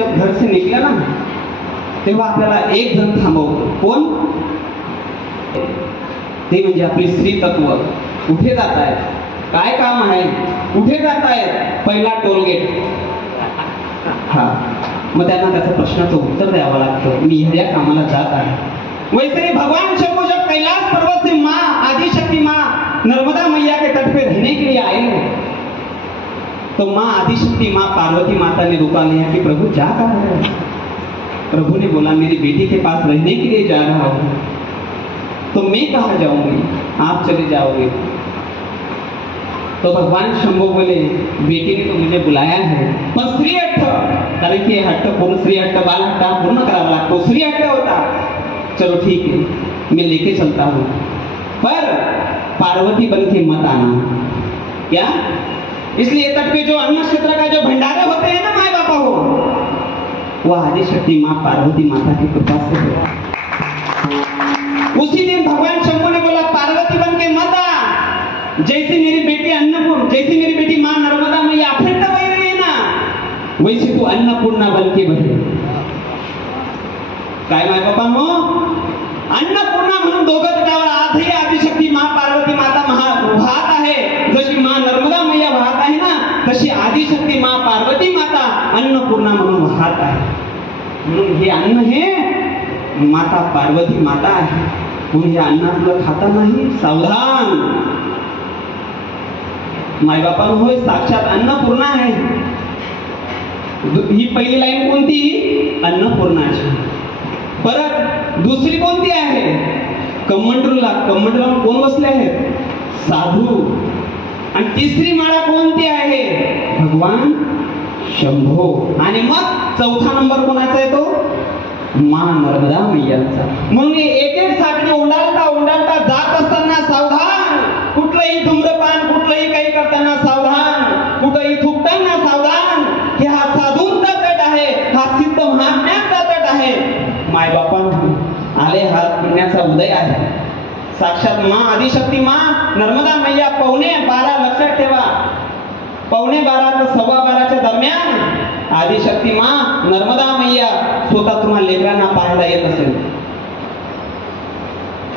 जब घर से निकला ना तेव्हा आपल्याला एक जण थांबवतो. कोण? ते म्हणजे आपली स्त्री तत्व. कुठे जात आहेत, काय काम आहे, कुठे जात आहेत, पहिला टोलगेट. हा, मग त्यांना त्याच्या प्रश्नाचं उत्तर द्यावं लागतं, मी ह्या कामाला जात आहे. वैसे भगवान शंभू जब कैलाश पर्वत से माँ आदिशक्ति माँ नर्मदा मैया के तट पे रहने के लिए आए हैं, तो माँ आदिशक्ति माँ पार्वती माता ने रुका लिया कि प्रभु जा कहाँ रहे हैं? प्रभु ने बोला मेरी बेटी के पास रहने के लिए जा रहा हूँ. तो मैं कहाँ जाऊंगी, आप चले जाओगे. तो भगवान शंभू बोले बेटी ने तो मुझे बुलाया है, पण स्त्री हट्ट, कारण की हट्ट पूर्ण स्त्री हट्ट बाल हट्ट पूर्ण करावा लागतो. स्त्री हट्ट होता, चलो ठीक है मैं लेके चलता हूँ, पर पार्वती बन के मत आना. क्या? इसलिए तट पे जो अन्न क्षेत्र का जो भंडारे होते हैं ना माए बापा हो, वो आदिशक्ति माँ पार्वती माता की कृपा से हुआ. उसी दिन भगवान शंभू ने बोला पार्वती बन के मत आ, जैसे मेरी बेटी अन्नपूर्ण, जैसे मेरी बेटी माँ नर्मदा मैया अखंड बह रही है ना, वैसे तू अन्नपूर्णा बन के बहे. काय माय बापा हो, अन्नपूर्णा म्हणून दोघं तटावर आजही आदिशक्ती माँ पार्वती माता वाहत आहे. जशी माँ नर्मदा मैया वाहत आहे ना, तशी आदिशक्ती माँ पार्वती माता अन्नपूर्णा म्हणून वाहत आहे. म्हणून हे अन्न हे माता पार्वती माता आहे. म्हणून हे अन्न आपलं खाता नाही, सावधान. माय बापा होय, साक्षात अन्नपूर्णा आहे. ही पहिली लाईन कोणती? अन्नपूर्णाची. परत दुसरी कोणती आहे? कमंडलूला. कमंडलूला कोण बसले आहेत? साधू. आणि तिसरी माळा कोणती आहे? भगवान शंभो. आणि मग चौथा नंबर कोणाचा येतो? माँ नर्मदा मैयाचा. म्हणून एक एक साखळी उंडाळता उंडाळता जात असताना सावधान. कुठलंही धूम्रपान, कुठलंही काही करताना सावधान, कुठंही थुकताना सावधान. हे हा साधूंचा तट आहे, हा सिद्ध महात्म्यांचा तट आहे. माय बापांनो, आले हा पुण्याचा उदय आहे. साक्षात माँ आदिशक्ती माँ नर्मदा मैया 11:15 लक्षात ठेवा. 11:15 ते 12:15 दरम्यान आदिशक्ती माँ नर्मदा मैया स्वतः तुम्हाला लेकरांना पाहायला येत असेल.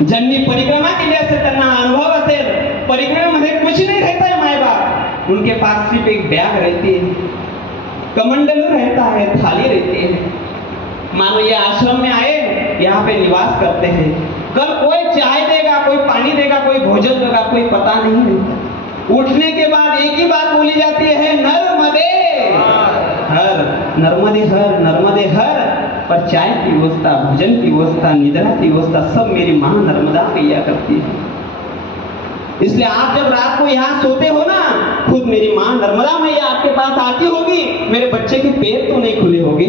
ज्यांनी परिक्रमा केली असेल त्यांना अनुभव असेल. परिक्रमेमध्ये कुछ नहीं रहता है माय बाप, उनके पास सिर्फ एक बैग रहती है, कमंडलू रहता है, थाली रहती है. मानो ये आश्रम में आए, यहाँ पे निवास करते हैं. कल कोई चाय देगा, कोई पानी देगा, कोई भोजन देगा, कोई पता नहीं रहता. उठने के बाद एक ही बात बोली जाती है, नर्मदे हर, नर्मदे हर, नर्मदे हर. पर चाय की व्यवस्था, भोजन की व्यवस्था, निद्रा की व्यवस्था सब मेरी माँ नर्मदा मैया करती है. इसलिए आप जब रात को यहाँ सोते हो ना, खुद मेरी माँ नर्मदा मैया आपके पास आती होगी. मेरे बच्चे के पैर तो नहीं खुले होंगे,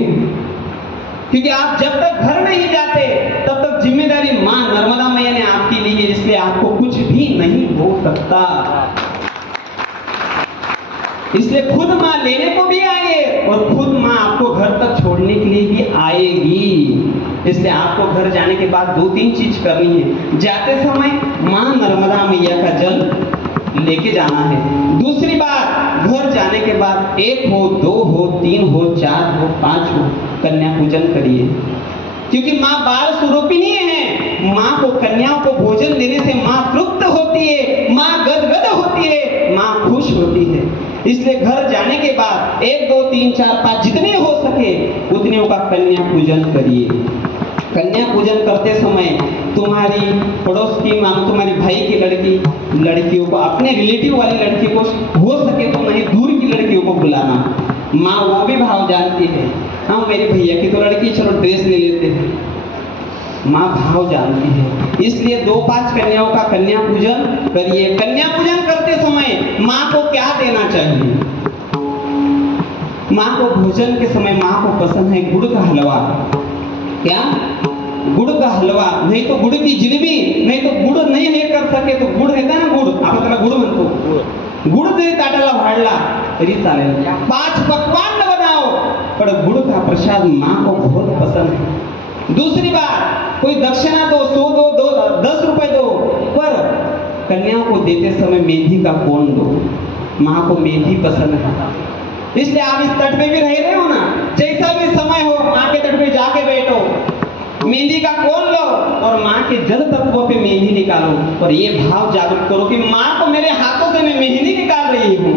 क्योंकि आप जब तक घर नहीं जाते तब तक जिम्मेदारी माँ नर्मदा मैया ने आपकी ली है. इसलिए आपको कुछ भी नहीं हो सकता. इसलिए खुद माँ लेने को भी आए और खुद माँ आपको घर तक छोड़ने के लिए भी आएगी. इसलिए आपको घर जाने के बाद 2-3 चीज करनी है. जाते समय माँ नर्मदा मैया का जल लेके जाना है. दूसरी बात, घर जाने के बाद 1 हो, 2 हो, 3 हो, 4 हो, 5 हो, कन्या पूजन करिए. क्योंकि माँ बाल स्वरूपिणी है. माँ को, कन्याओं को भोजन देने से माँ तृप्त होती है, माँ गदगद होती है, माँ खुश होती है. इसलिए घर जाने के बाद 1, 2, 3, 4, 5 जितने हो सके उतने का कन्या पूजन करिए. कन्या पूजन करते समय तुम्हारी पड़ोस की माँ, तुम्हारी भाई की लड़कियों को, अपने रिलेटिव वाली लड़की को हो सके तो नहीं दूर की लड़कियों को बुलाना. माँ वो भी भाव जानती है. हाँ मेरे भैया की तो लड़की, चलो ड्रेस ले लेते हैं. माँ भाव जानती है. इसलिए 2-5 कन्याओं का कन्या पूजन करिए. कन्या पूजन करते समय माँ को क्या देना चाहिए? माँ को भोजन के समय माँ को पसंद है गुड़ का हलवा. क्या? गुड़ का हलवा, नहीं तो गुड़ की जिलेबी, नहीं तो गुड़ नहीं हे कर सके तो गुड़ रहता ना, गुड़ आपण त्याला गुड़ म्हणतो. गुड़ जरी ताटाला वाढला तरी चालेल. 5 पकवान बनाओ, पर गुड़ का प्रसाद माँ को बहुत पसंद है. दूसरी बात, कोई दक्षिणा दो, 100 दो, 10 रुपए दो, पर कन्याओं को देते समय मेहंदी का कोण दो. माँ को मेहंदी पसंद है. इसलिए आप इस तट पे भी रह रहे हो ना, जैसा भी समय हो माँ के तट पे जाके बैठो, मेहंदी का कोन लो और माँ के जल तत्वों पे मेहंदी निकालो और ये भाव जागृत करो कि माँ को मेरे हाथों से मैं मेहंदी निकाल रही हूँ।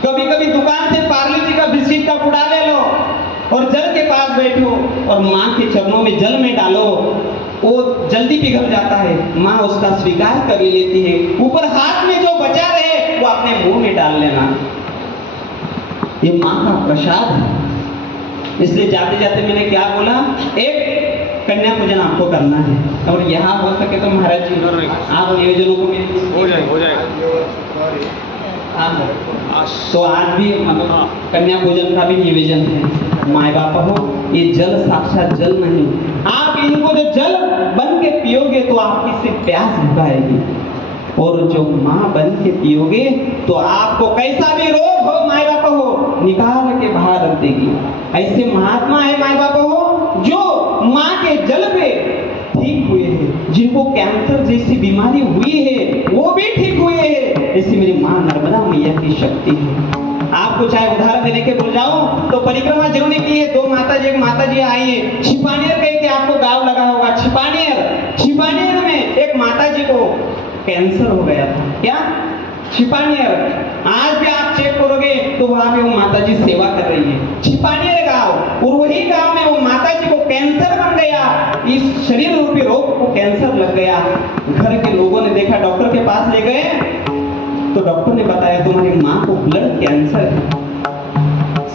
कभी कभी दुकान से पार्ले जी का बिस्किट का पुड़ा ले लो और जल के पास बैठो और माँ के चरणों में जल में डालो, वो जल्दी पिघल जाता है, माँ उसका स्वीकार कर लेती है। ऊपर हाथ में जो बचा रहे वो अपने मुंह में डाल लेना, ये माँ का प्रसाद है। इसलिए जाते जाते मैंने क्या बोला, एक कन्या पूजन आपको करना है और यहाँ हो सके तो महाराज जी आप नियोजनों को हो जाएगा। तो आज भी कन्या पूजन का भी निवेदन है, माए बापा हो, ये जल साक्षात जल नहीं, आप इनको जो जल बन के पियोगे तो आपकी इससे प्यास बुझाएगी, और जो माँ बन के पियोगे तो आपको कैसा भी रोग हो माए बापा हो निकाल के बाहर रख देगी। ऐसे महात्मा है माए बापा हो जो माँ के जल पे ठीक हुए हैं, जिनको कैंसर जैसी बीमारी हुई है वो भी ठीक हुए हैं। ऐसी मेरी माँ नर्मदा मैया की शक्ति है। आपको चाहे उदाहरण देने के बोल जाओ तो परिक्रमा जिन्होंने की है, दो माता जी, एक माता जी आई है छिपानेर कह के, आपको गांव लगा होगा छिपानेर में एक माता जी को कैंसर हो गया था। क्या छिपानेर, आज भी आप चेक करोगे तो वहां पे वो माता जी सेवा कर रही है, छिपानेर गांव, और वही गांव में वो माता जी को कैंसर बन गया, इस शरीर रूपी रोग को कैंसर लग गया। घर के लोगों ने देखा, डॉक्टर के पास ले गए तो डॉक्टर ने बताया तुम्हारी माँ को ब्लड कैंसर है।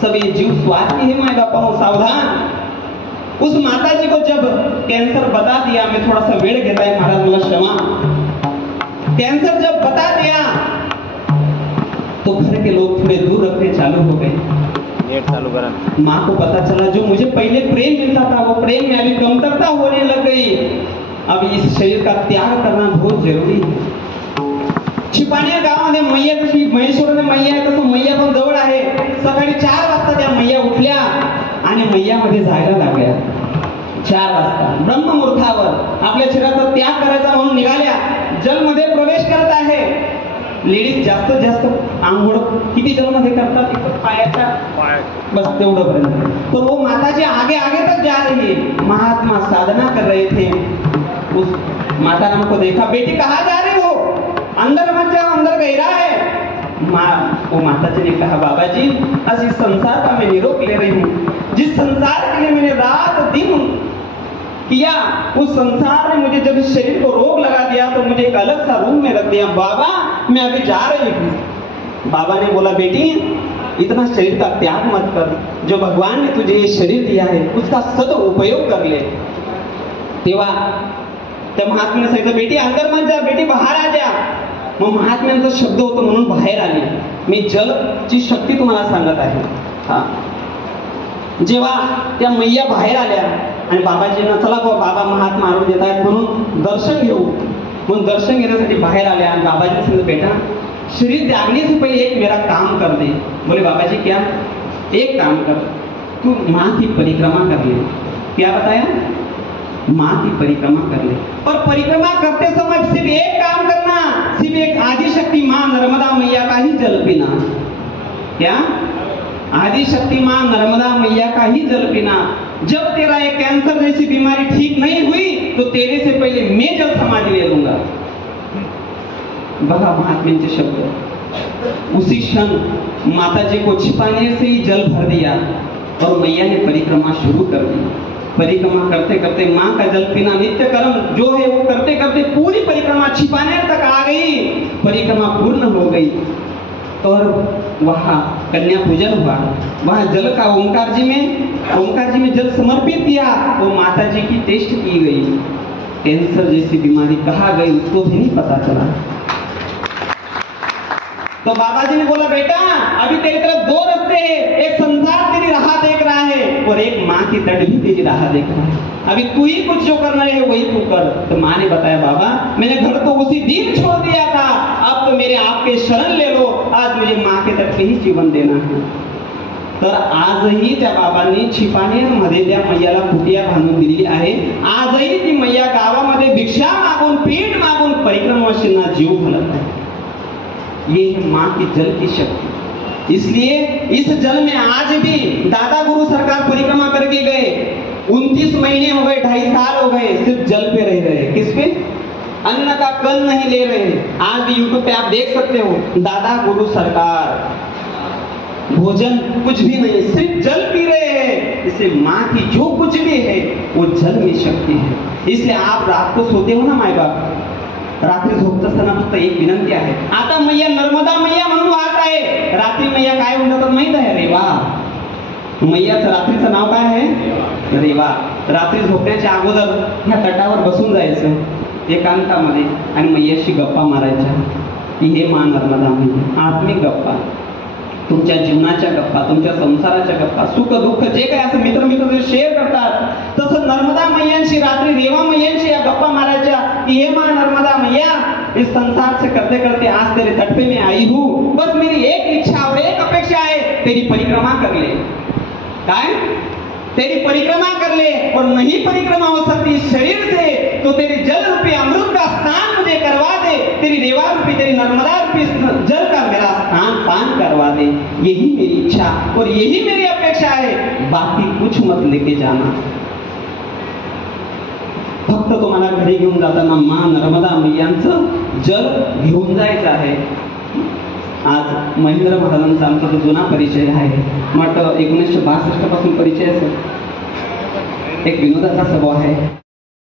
सब ये जीव स्वार्थी है माए बापा हो, सावधान। उस माता जी को जब कैंसर बता दिया, मैं थोड़ा सा वेड़ घेता है महाराज, मला क्षमा, कैंसर जब बता दिया तो घर के लोग थोड़े दूर रखने चालू हो गए। नेट चालू करा। माँ को पता चला जो मुझे पहले प्रेम मिलता था वो प्रेम में अभी कमतरता होने लग गई, अब इस शरीर का त्याग करना बहुत जरुरी है। छिपानेर गावामध्ये मैया कशी महेश्वर मैया आहे तसं मैया पण जवळ आहे। सकाळी 4 वाजता त्या मैया उठल्या आणि मैयामध्ये जायला लागल्या। 4 वाजता ब्रह्ममुहूर्तावर आपल्या शरीराचा त्याग करायचा म्हणून निघाल्या, जलमध्ये प्रवेश करत आहे। लेडीज जास्तीत जास्त आंघोळ किती जलमध्ये करतात, एक पायाच्या बस तेवढं पर्यंत। तो वो माता जी आगे आगे तक जा रही है, महात्मा साधना कर रहे थे। उस माता राम को देखा, बेटी कहाँ जा रही हो, अंदर मत जाओ, अंदर गहरा है। वो माता जी ने कहा, बाबा जी आज इस संसार का मैं निरोग ले रही हूँ, जिस संसार के लिए मैंने रात दिन किया, उस संसार ने मुझे जब इस शरीर को रोग लगा दिया तो मुझे एक अलग सा रूम में रख दिया। बाबा मैं अभी जा रही हूँ। बाबा ने बोला, बेटी इतना शरीर का त्याग मत कर, जो भगवान ने तुझे ये शरीर दिया है उसका सदुपयोग कर ले। तेव्हा त्या महात्म्याने सांगितलं, बेटी अंदर मत जा, बेटी बाहेर आ जा। मग महात्म्यांचा शब्द होतो म्हणून बाहेर आले। मी जलची शक्ती तुम्हाला सांगत आहे। हा, जेव्हा त्या मैया बाहेर आल्या आणि बाबाजींना चला बाबा महात्मा आरोग्य देत आहेत म्हणून दर्शन घेऊ, म्हणून दर्शन घेण्यासाठी बाहेर आल्या आणि बाबाजी ने सांगितलं, बेटा शरीर त्यागने से पहले एक मेरा काम कर दे। बोले बाबाजी क्या? एक काम कर, तू माँ की परिक्रमा कर ले। क्या बताया? माँ की परिक्रमा कर ले, और परिक्रमा करते समय सिर्फ एक काम करना, सिर्फ एक आदिशक्ति माँ नर्मदा मैया का ही जल पीना। क्या? आदिशक्ति माँ नर्मदा मैया का ही जल पीना। जब तेरा ये कैंसर जैसी बीमारी ठीक नहीं हुई तो तेरे से पहले मैं जल समाधि ले लूंगा। बघा महात्म्यांचे शब्द। उसी क्षण माता जी को छिपाने से ही जल भर दिया और मैया ने परिक्रमा शुरू कर दी। परिक्रमा करते करते माँ का जल पीना नित्य कर्म जो है वो करते करते पूरी परिक्रमा छिपाने तक आ गई। परिक्रमा पूर्ण हो गई और वहाँ कन्या पूजन हुआ। वहाँ जल का ओंकार जी में जल समर्पित किया। वो माता जी की टेस्ट की गई। कैंसर जैसी बीमारी कहाँ गई उसको भी नहीं पता चला। तो बाबा जी ने बोला, बेटा अभी तेरी तरफ 2 रास्ते हैं, एक संसार तेरी राह देख रहा है और एक माँ की तट भी तेरी राह देख रहा है। अभी तू ही कुछ जो करना है वही तू कर। तो माँ ने बताया, बाबा मैंने घर तो उसी दिन छोड़ दिया था, अब तो मेरे आपके शरण ले लो, आज मुझे माँ के तट पे ही जीवन देना है। तर आजही त्या बाबांनी छिपानेरमध्ये त्या मैयाला कुटिया बांधून दिलेली आहे। आजही ती मैया गावामध्ये भिक्षा मागून पीठ मागून परिक्रमाशींना जीव घालत आहे। ये है माँ की जल की शक्ति। इसलिए इस जल में आज भी दादा गुरु सरकार परिक्रमा करके गए, 29 महीने हो गए, 2.5 साल हो गए, सिर्फ जल पे रह रहे। किस पे? अन्न का कल नहीं ले रहे। आज भी यूट्यूब पे आप देख सकते हो, दादा गुरु सरकार भोजन कुछ भी नहीं, सिर्फ जल पी रहे हैं। इसलिए माँ की जो कुछ भी है वो जल में शक्ति है। इसलिए आप रात को सोते हो ना माय बाप, रात्री झोपत असताना फक्त एक विनंती आहे, आता मैया नर्मदा मैया म्हणून वाहत आहे। रात्री मैया काय म्हणतात माहित आहे? रेवा. मैयाचं रात्रीचं नाव काय आहे? रेवा. रात्री झोपण्याच्या अगोदर ह्या तटावर बसून जायचं एकांतामध्ये आणि मैयाशी गप्पा मारायच्या की हे मा नर्मदा मैया, आत्मिक गप्पा, तुमच्या जीवनाच्या गप्पा, तुमच्या संसाराच्या गप्पा, सुख दुःख जे काय असं मित्र जे शेअर करतात, तसं नर्मदा मैयांशी रात्री रेवा मैयांशी या गप्पा मारायच्या कि हे माँ नर्मदा मैया, इस संसार से करते करते आज तेरे तट पे मैं आई हूँ, बस मेरी एक इच्छा और एक अपेक्षा है, तेरी परिक्रमा कर ले। काय? तेरी परिक्रमा कर ले, और नहीं परिक्रमा हो सकती शरीर से तो तेरे जल रूपी अमृत का स्नान मुझे करवा दे, तेरी रेवा रूपी, तेरी नर्मदा रूपी जल का मेरा स्नान पान करवा दे। यही मेरी इच्छा और यही मेरी अपेक्षा है, बाकी कुछ मत लेके जाना। फक्त तुम्हाला घरी घेऊन जाताना माँ नर्मदा मैयांचं जल घेऊन जायचं आहे। आज महेंद्र महाराजांचा आमचा जो जुना परिचय आहे, मठ 1962 पासून परिचय असेल, एक विनोदाचा स्वभाव आहे।